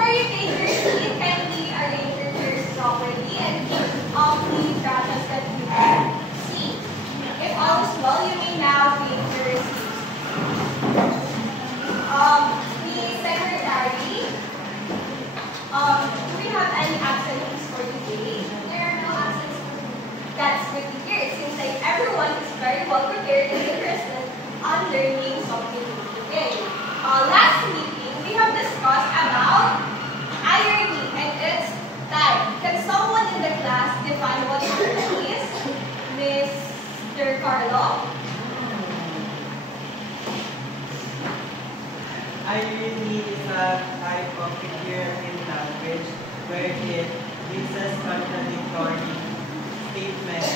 Before you take your seat, kindly arrange your chairs properly and keep off the crashes that you can see. If all is well, you may now take your seat. The secretary, do we have any absentees for today? There are no absentees for today. That's good to hear. It seems like everyone is very well prepared and interested on learning something new today. Last meeting, we have discussed about irony and its type. Can someone in the class define what irony is? Mr. Carlo? Irony is a type of figure in language where it uses contradictory statements.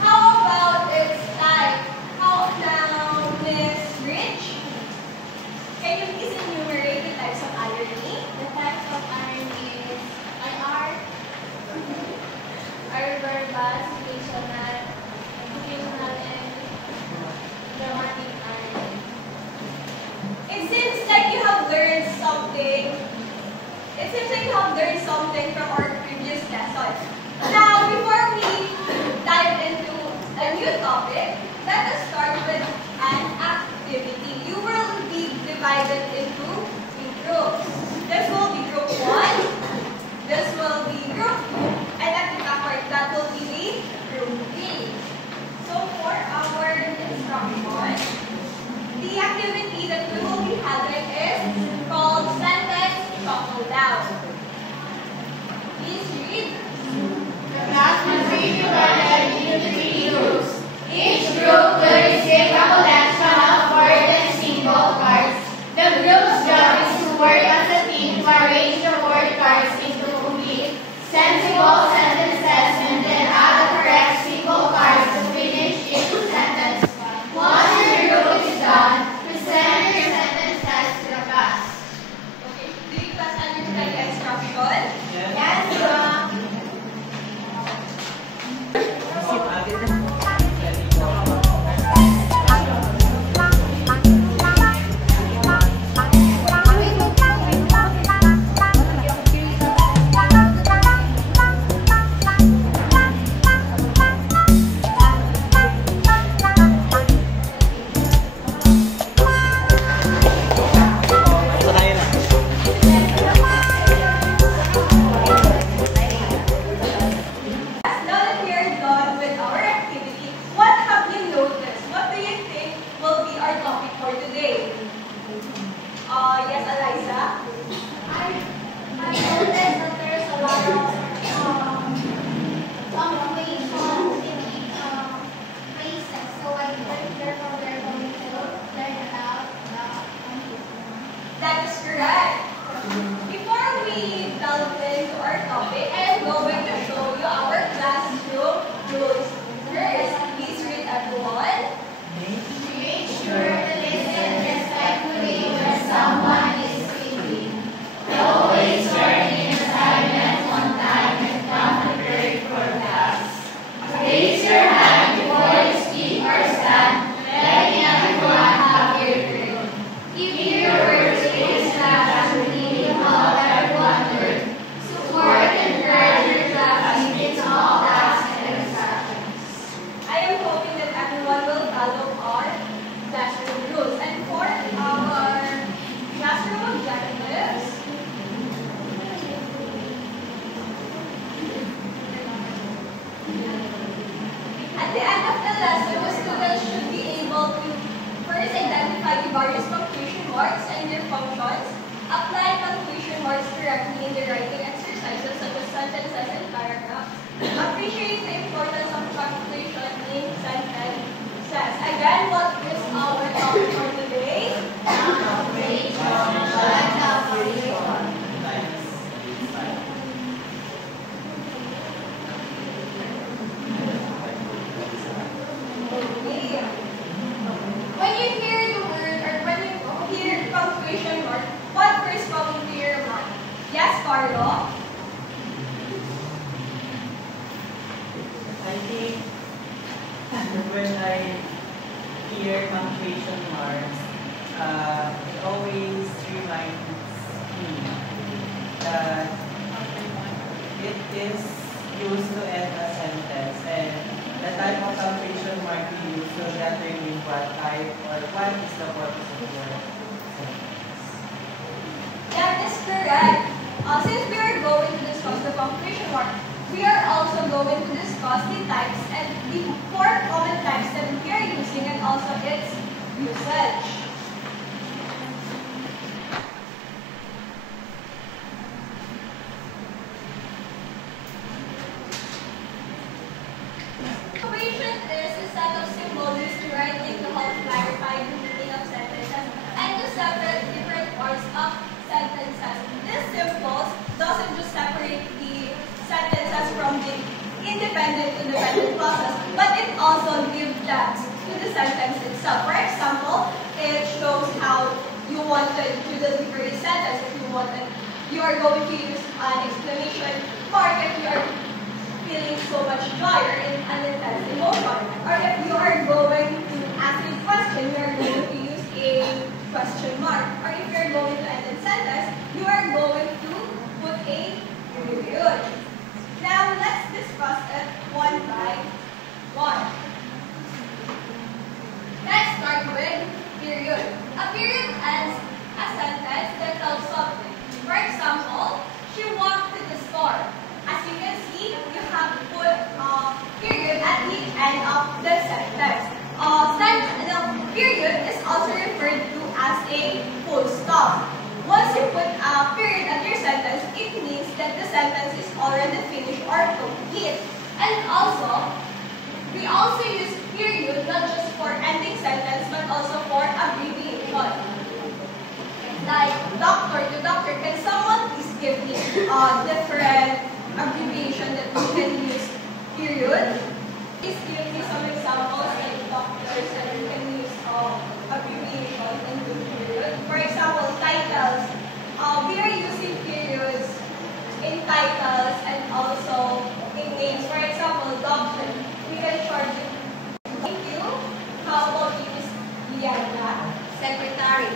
How about its type? How now, Miss Rich? Can you please enumerate the types of irony? The types of irony is IR, verbal, situational, and dramatic irony. It seems like you have learned something. From our previous lesson. Now, before we dive into a new topic, let us start with an activity. You will be divided into three groups. This will be group 1, this will be group 2, and at the back that will be the group 3. So for our instruction, the activity that we will be having is called Sentence Shuffle Down. Please read. The class will be divided into 3 groups. Each group will receive a collection of word and symbol cards. The group's job is to work as a team to arrange the word cards into complete, sensible sentences and then add the correct symbol cards to finish each sentence. Once your group is done, present your sentences to the class. Okay, do you class understand the instruction? Yes, ma'am. Now that we are done with our activity, what have you noticed? What do you think will be our topic for today? Yes, Eliza? I noticed that there's a lot of punctuations in each phrases, so I think therefore we're going to learn about the punctuation. That is correct. Before we delve into our topic, I am going to show you our classroom rules. First, please read everyone. Make sure to listen respectfully when someone is speaking. Always turn in assignments on time and come prepared for class. Raise your hand before you speak or stand, letting everyone have your turn. Keep your words to your class and really help everyone learn. Support and encourage your classmates in all tasks and instructions. I am hoping that everyone will follow our classroom rules. And for our classroom objectives, at the end of the lesson, the students should be able to first identify the various punctuation marks and their functions, apply punctuation marks correctly in the writing exercises such as sentences and paragraphs, appreciate the importance of punctuation in sentences. Again, what is our topic for today? Okay. When you hear the word or when you hear punctuation mark, what first comes into your mind? Yes, Carlo? I think when I hear punctuation marks, it always reminds is used to end a sentence, and the type of punctuation mark we use will determine what type or what is the purpose of your sentence. That is correct. Since we are going to discuss the punctuation mark, we are also going to discuss the types and the four common types that we are using and also its usage. Punctuation is a set of symbols used to write in to help clarify the meaning of sentences and to separate different parts of sentences. These symbols doesn't just separate the sentences from the independent clauses, but it also gives depth to the sentence itself. For example, it shows how you wanted to deliver a sentence. If you are going to use an exclamation mark if you are feeling so much joy or in an intense emotion. Or if you are going to ask a question, you are going to use a question mark. Or if you are going to end a sentence, you are going to put a period. Now, let's discuss it one by one. Let's start with period. A period ends a sentence that tells something. For example, she walked to the store. As you can see, you have put a period at the end of the sentence. The period is also referred to as a full stop. Once you put a period at your sentence, it means that the sentence is already finished or complete. And also, we also use period not just for ending sentence, but also for abbreviation. Like doctor to doctor. Can someone please give me different abbreviation that we can use period? Please give me some examples like doctors that we can use abbreviation into period. For example, titles. We are using periods in titles and also in names. For example, doctor. We can short it. Thank you. How about you, Ms. Liana? Secretary.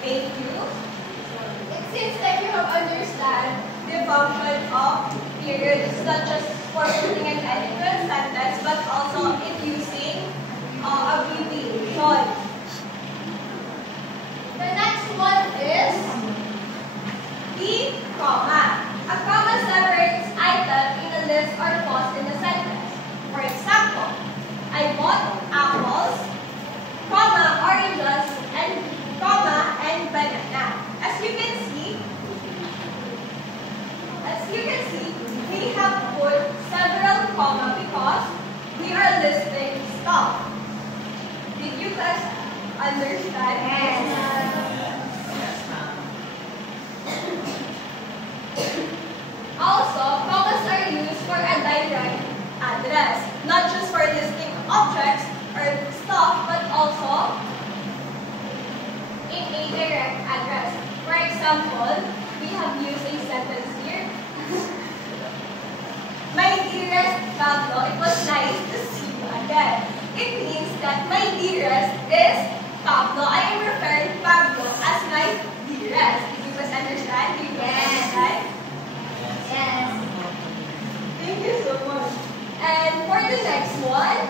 Thank you. It seems like you have understand the function of period. It's not just for putting an ending to a sentence, but also in using abbreviation. The next one is the comma. A comma separates item in a list or clause in a sentence. For example, I bought apples, comma, oranges, and comma, and banana. As you can see, we have put several comma because we are listing stuff. Did you guys understand? Yes. Also, commas are used for a direct address, not just for listing objects or stuff, but also in a direct address. For example, we have used a sentence here. My dearest Pablo, it was nice to see you again. It means that my dearest is Pablo. I am referring to Pablo as my dearest. Did you guys understand? Do you guys understand? Yes. Thank you so much. And for the next one,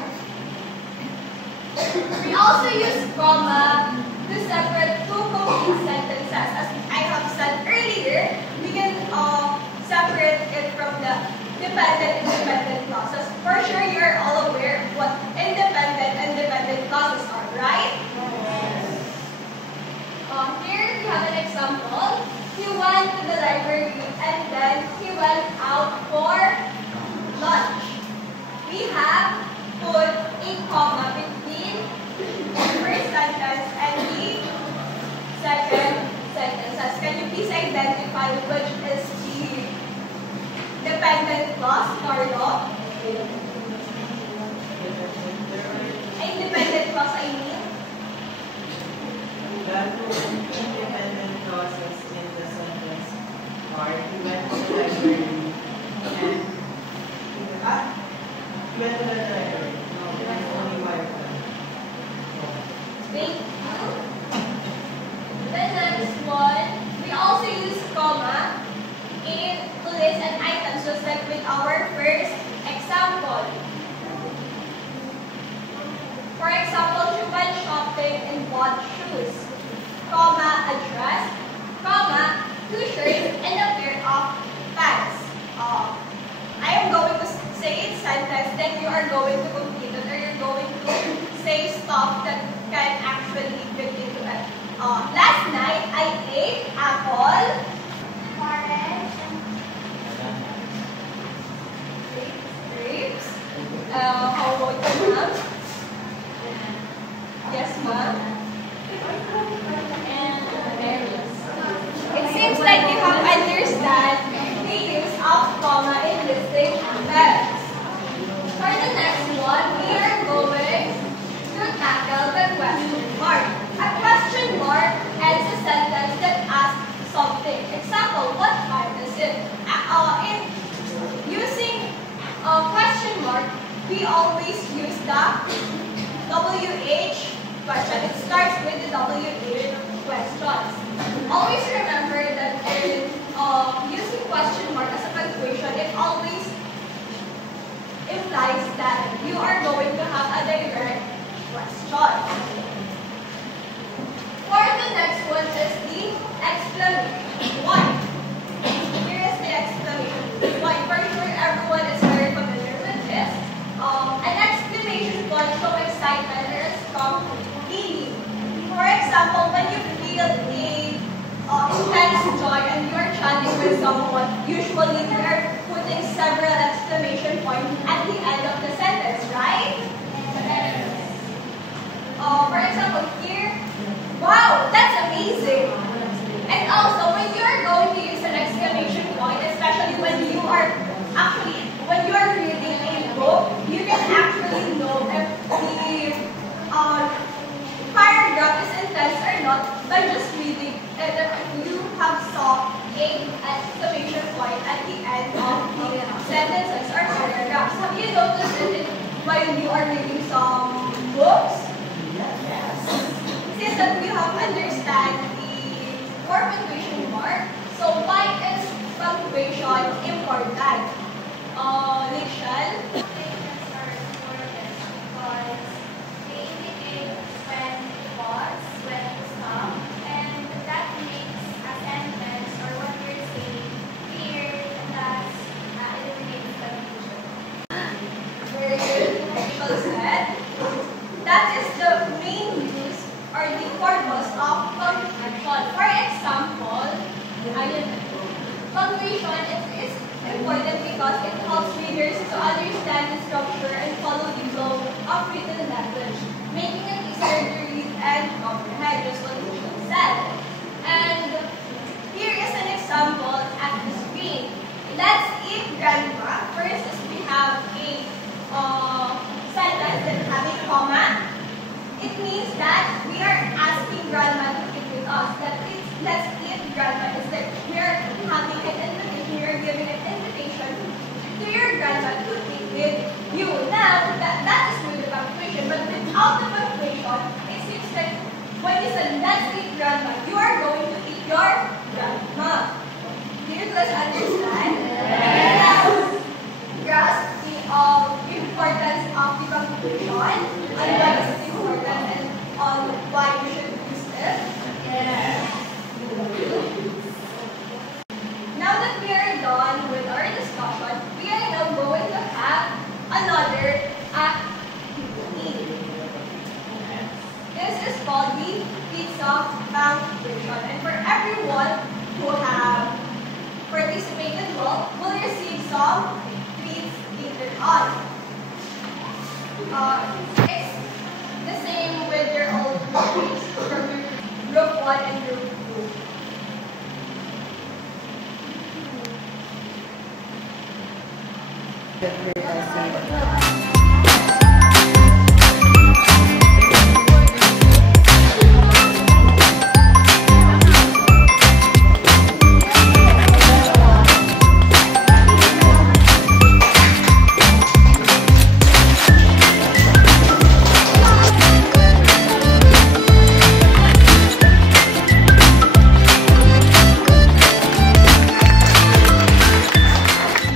we also use comma to separate two complete sentences. As I have said earlier, we can separate it from the dependent and dependent clauses. For sure, you're all aware of what independent and dependent clauses are, right? Yes. Here we have an example. He went to the library and then he went out for lunch. We have put a comma between the first sentence and the second sentences. Can you please identify which is the dependent clause, Carlo? Independent clause, I mean? The two independent clauses in the sentence are he went to the library and he went to the library. No, there's only one of them. Thank you. The next one, we also use comma in to list an item, just like with our are going to complete it, or you're going to say stuff that can actually get into it. Last night, I ate apple, Orange. grapes. How about you, ma'am? Yes, ma'am. And berries. It seems like you have understand the use of comma in listing verbs. For the next one, we are going to tackle the question mark. A question mark ends a sentence that asks something. Example, what time is it? In using a question mark, we always use the WH question. It starts with the WH questions. Always remember that in using question mark as a punctuation, it always implies that you are going to have a direct question. For the next one is the exclamation point. Here is the exclamation point. For sure, everyone is very familiar with this. An exclamation point shows excitement or a strong feeling. For example, when you feel intense joy and you are chatting with someone, usually you are putting several exclamation points at the end of the sentence, right? For example, here, wow, that's amazing. And also, when you are going to use an exclamation point, especially when you are reading a book, you can actually know if the paragraph is intense or not by just reading. And if you have saw an exclamation point at the end of the sentences or paragraphs. Have you noticed it while you are reading some books? Since that we have understand the punctuation mark, so why is punctuation important? Likshan? Punctuations are important because they indicate when to pause, when to stop, and that makes a sentence or what you're saying clear and thus eliminates confusion. Very good. Well said. That is the main use or the purpose of punctuation. For example, punctuation is important because it helps readers to understand the structure and follow the flow of written language, making it easier to read and comprehend, just what Lucian said. And here is an example at the screen. Let's eat grandma. First is we have a sentence that has a comma. It means that we are asking grandma to eat with us. That is, let's eat grandma. Is that we are having an invitation, we are giving an invitation to your grandma to eat with you. Now, that is with the punctuation, but without the punctuation, it seems that when you say let's eat grandma, you are going to eat your grandma. Do you guys understand? Yes. Grasp the importance of the punctuation and why is it important and on why we should use it. Yes. Now that we are done with our discussion, we are now going to have another activity. This is called the pizza punctuation, and for everyone who have participated well, will receive some treats later on. It's the same with your old groups from group 1 and group 2.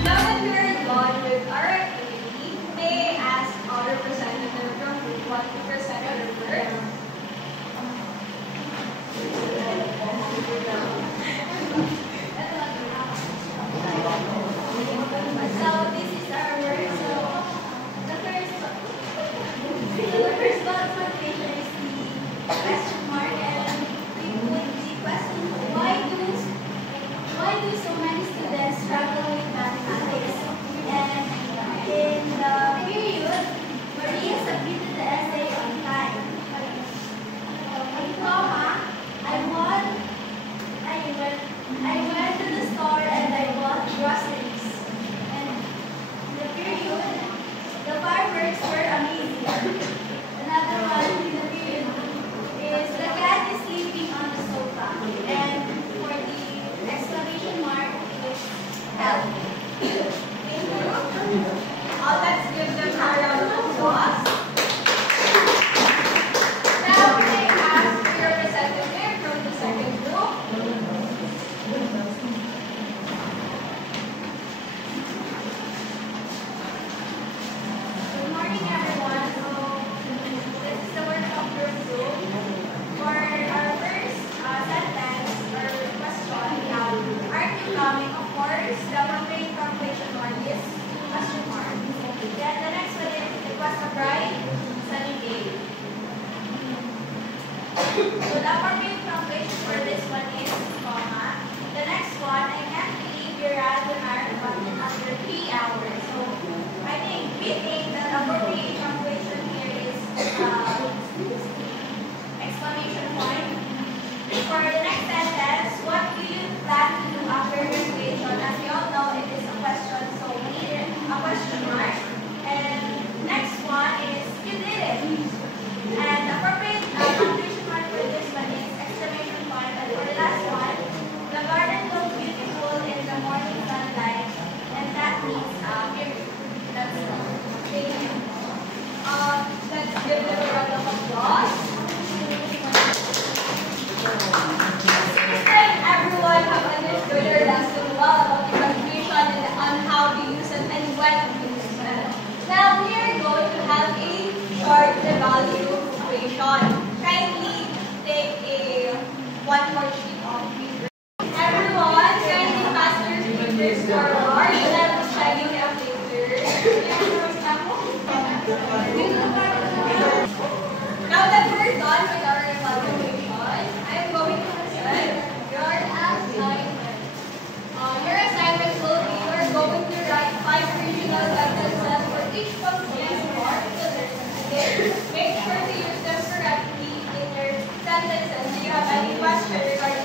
Now that we are done with our the appropriate punctuation for this one is comma. The next one, I can't believe you ran the marathon in under 3 hours. So we think that appropriate punctuation here is exclamation point. For the next sentence, what do you plan to do after graduation? As we all know, it is a question, so we need a question mark. And next one is you did it. And the appropriate punctuation mark for this one is exclamation point. And for the last one, the garden looks beautiful in the morning sunlight, and that means beautiful. That's all. Thank you. Let's give them a round of applause. Seems like everyone have understood your lesson well about the confusion and on how to use it and when to use it. Now we are going to have a short evaluation. Kindly take one more sheet of paper. Everyone, kindly pass your papers forward. And I will tell you a paper. Now that we're done with our evaluation, I'm going to present your assignment. Your assignment will be you're going to write 5 original sentences for each component part of the lesson. Okay? Make sure to use them correctly in your sentences. Do you have any questions regarding